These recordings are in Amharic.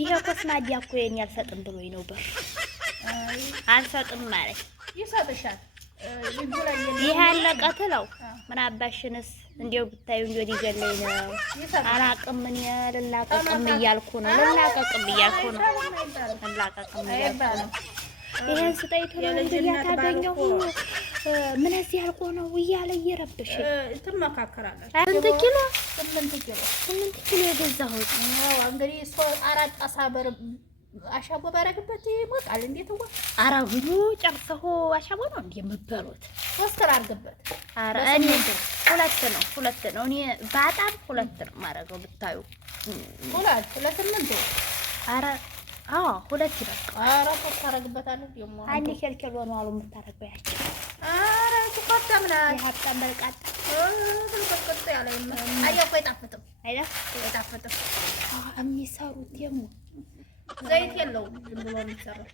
ይሄ ኮስማዲያ እኮ የኔ አልሰጥም ብሎኝ ነው ብር አልሰጥም ማለት ይሰጥሻል። ይሄ አለቀ ትለው ምን አባሽንስ እንዴው ብታዩ እንዴ ሊገለኝ ነው አላቅም ምን ልላቀቅም እያልኩ ነው ልላቀቅም እያልኩ ነው ልላቀቅም እያልኩ ነው። ይሄን ስጠይቶ ለልጅያ ታገኘው ምን እዚህ አልቆ ነው እያለ እየረበሽ ትመካከራለች። ስምንት ኪሎ የገዛሁት እንግዲህ 4 ጣሳ በር አሻቦ ባረግበት ይሞቃል። እንዴት ነው አራጉዱ ጨርሰው አሻቦ ነው እንዴ የምበሉት? 3 አርግበት። አረ እኔ ሁለት ነው እኔ በጣም 2 ነው ማረገው ብታዩ ሁለት አረ አዎ 2 ይበቃ። አረ 3 አረግበታለሁ ደግሞ አንዴ ከልከል ነው አሉ የምታረገው ያቺ። አረ ተቆጣምና የሀብታም በልቃጣ ተቆጣ ያለ አያው አይጣፍጥም አይጣፍጥም። የሚሰሩት ደግሞ ዘይት የለውም ዝም ብሎ የሚሰራው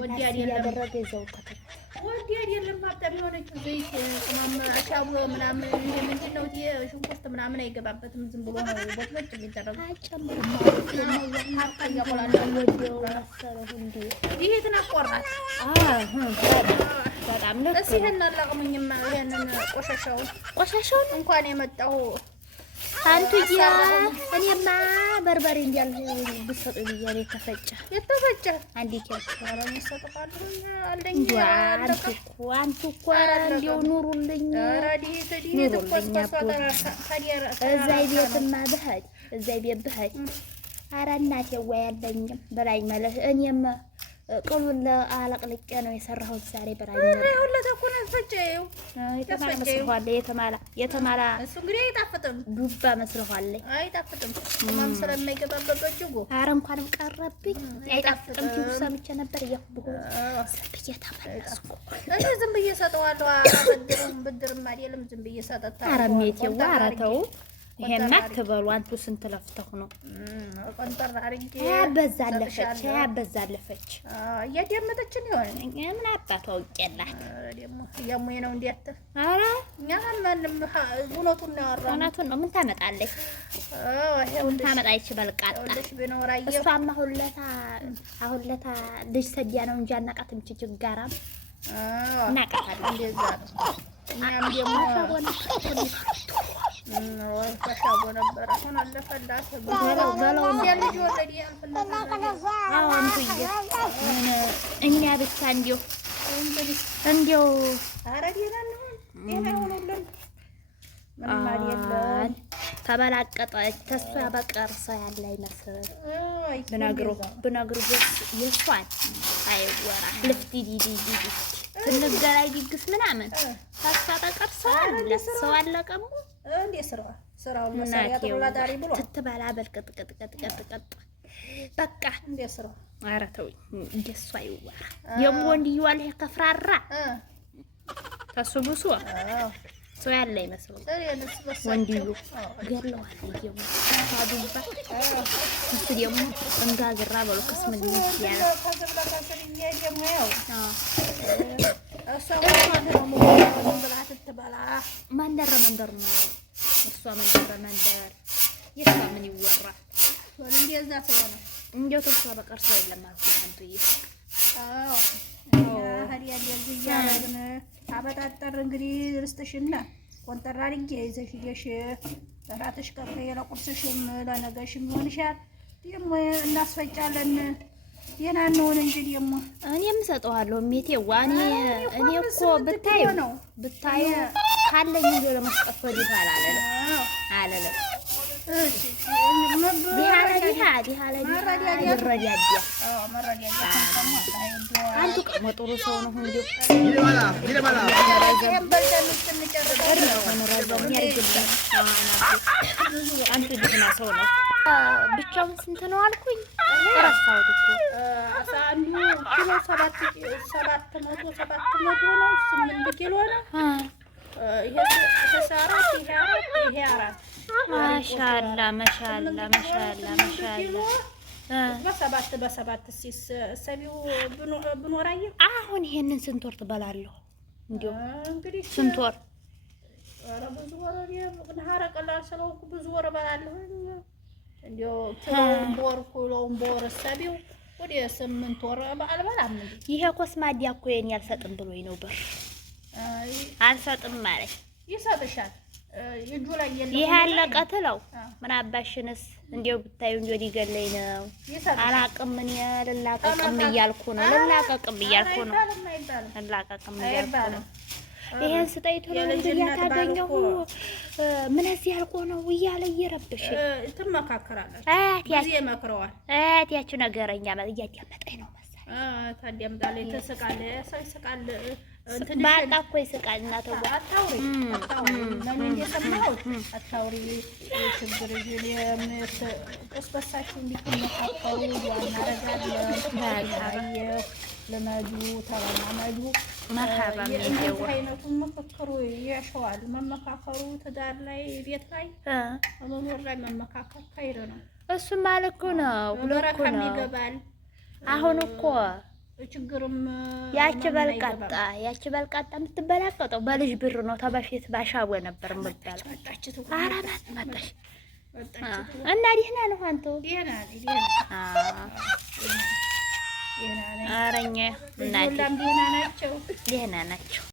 ወዲያ ያደረገ ይዘው ከተተ ወዲያ አይደለም ሀብታም የሆነችው ዘይት ቅመም አሻቦ ምናምን ምንድነው ሽንኩርት ምናምን አይገባበትም። ዝም ብሎ ነው ቦትቦት የሚደረገው። አጨምሩማ ሀብታም ያቆላል ወዲያው አሰረው እንዴ ይሄ ተናቆራት በጣም ነው እሺ ይሄን አላቅምኝማ ይሄንን ቆሻሻውን እንኳን የመጣው አንቱያ እኔማ በርበሬ እንዲያል ብሰጥ ይያለ የተፈጨ አንዴ ከራን ይሰጣሉ አለኝ አንቱ እኮ እንዲው ኑሩልኝ እዛይ ቤትማ በህድ እዛይ ቤት በህድ ኧረ እናቴ ወይ ያለኝም በላይ ማለት እኔም ቅሉን አለቅልቄ ነው የሰራሁት ዛሬ በራይ ነው ሁሉ ተኩነ ፈጨው የተማላ እሱ እንግዲህ አይጣፍጥም ዱባ መስለዋል አይጣፍጥም ማም ስለማይገባበት በእጅጉ ኧረ እንኳንም ቀረብኝ አይጣፍጥም ጁስ ሰምቼ ነበር እያኩ ሰብዬ ተመለስኩ እኔ ዝም ብዬ ሰጠዋለሁ ብድርም አይደለም ዝም ብዬ ሰጠታ ኧረ ሜቴው ኧረ ተው ይሄማ ትበሉ አንቱ ስንት ለፍተው ነው ቆንጠር አርጌ ያበዛለፈች እያደመጠችን ይሆን ምን አባቷ አውቄላት ደግሞ ያሙዬ ነው እንዴት ኧረ እኛ ማንም እውነቱን ነው ያወራው እውነቱን ነው ምን ታመጣለች ይሄው ታመጣይች በልቃጣ እሷማ አሁለታ ልጅ ሰዲያ ነው እንጂ አናቃትም ችግጋራም እናቃታለን እንደዛ ነው እኛም ደግሞ ፈሻቦ ነበር አሁን አለፈላት የልጅ ወለድ እኛ ብቻ እንዲው ኧረ ደህና እንሆን ደህና ይሆኑልን ምንም አይደለም። ተበላቀጠች ተስፋ በቀር ሰው ያለ አይመስል ብነግሩ የሷን አይወራ ልፍቲ ዲዲ ትንገራይ ድግስ ምናምን ተስፋ በቀር ሰው አለቀሙ እንዴ ስራው መሳሪያ ተወላዳሪ ብሎ ትትበላ በልቀጥቀጥቀጥቀጥቀ በቃ እንዴ ስራው ኧረ ተውኝ እንደሱ አይወራ ደግሞ እንዲው አለ ከፍራራ ተሱቡሱ ሰው ያለ አይመስልም ወንድዩ ገለዋል ይየው ታዱባ እሱ ደግሞ እንጋግራ በሉ ከስምን ያለ መንደር ነው እሷ መንደር የሷ ምን ይወራል እንደዛ ሰው ነው እንደው ተሷ በቀር ሰው የለም ማለት አንቱዬ ሀዲያ እንደዚህ ያረግነ አበጣጠር እንግዲህ ርስትሽና ቆንጠራ አድርጌ ይዘሽ ሄደሽ ለራትሽ ከፈ ለቁርስሽም ለነገሽም ይሆንሻል። ደግሞ እናስፈጫለን የና ነው እንጂ ደግሞ እኔም ሰጠዋለሁ ሜቴዋ እኔ እኮ ብታዩ ካለኝ እንጂ ለመስጠት ወዲህ አላለም አንቱ ቀመጥሩ ሰው ነው እንዴ አንቱ ድህና ሰው ነው ብቻውን ስንት ነው አልኩኝ ረሳሁት እኮ አንዱ ኪሎ 700 ነው 8 ኪሎ ነው ይሄ 4 ማሻአላ በሰባት ሲስ ሰቢው ብኖራየ አሁን ይሄንን ስንት ወር ትበላለሁ እንዴው እንግዲህ ስንት ወር ኧረ ብዙ ወር ነሐረ ቀላል ስለሆንኩ ብዙ ወር እበላለሁ እንዲያው ኪሎውን በወር ኩሎውን በወር እሰቢው ወደ 8 ወር አልበላም እንዴ። ይሄ ኮስማዲያ እኮ የኔ አልሰጥም ብሎኝ ነው ብር አልሰጥም ማለት ይሰጥሻል። እጁ ላይ የለም ይሄ ያለቀ ትለው ምን አባሽንስ እንዲያው ብታዩ እንጂ ሊገለኝ ነው። አላቅም ምን ልላቀቅም እያልኩ ነው። ልላቀቅም እያልኩ ነው። ልላቀቅም እያልኩ ነው። ይሄን ስጠይቶ ነው እንግዲህ ያታገኘው ምን እዚህ ያልቆ ነው እያለ እየረብሽ ትመካከራለች። ጊዜ መክረዋል። ያቺ ነገረኛ እያዳመጠኝ ነው መሰለኝ። ታዳምጣለች፣ ትስቃለች። ሰው ይስቃል። ባጣ እኮ ይስቃል። እናተው አታውሪ ለምን እንደሰማሁት አታውሪ። ችግር ይሄ የምትስበሳችሁ እንዲትመካከሩ ያናረጋለን። ለማዱ ተለማመዱ መሐባ ነው። አይነቱን መፈከሩ ያሸዋል። መመካከሩ ትዳር ላይ ቤት ላይ መኖር ላይ መመካከር ካይረ ነው። እሱ ማለት እኮ ነው በረካም ይገባል። አሁን እኮ ችግርም ያቺ በልቃጣ የምትበላቀጠው በልጅ ብር ነው። ተበፊት ባሻቦ ነበር የምትባለው። አራማት መጣሽ እና ደህና ነው አንተ ደህና አረኛ እና ደህና ናቸው።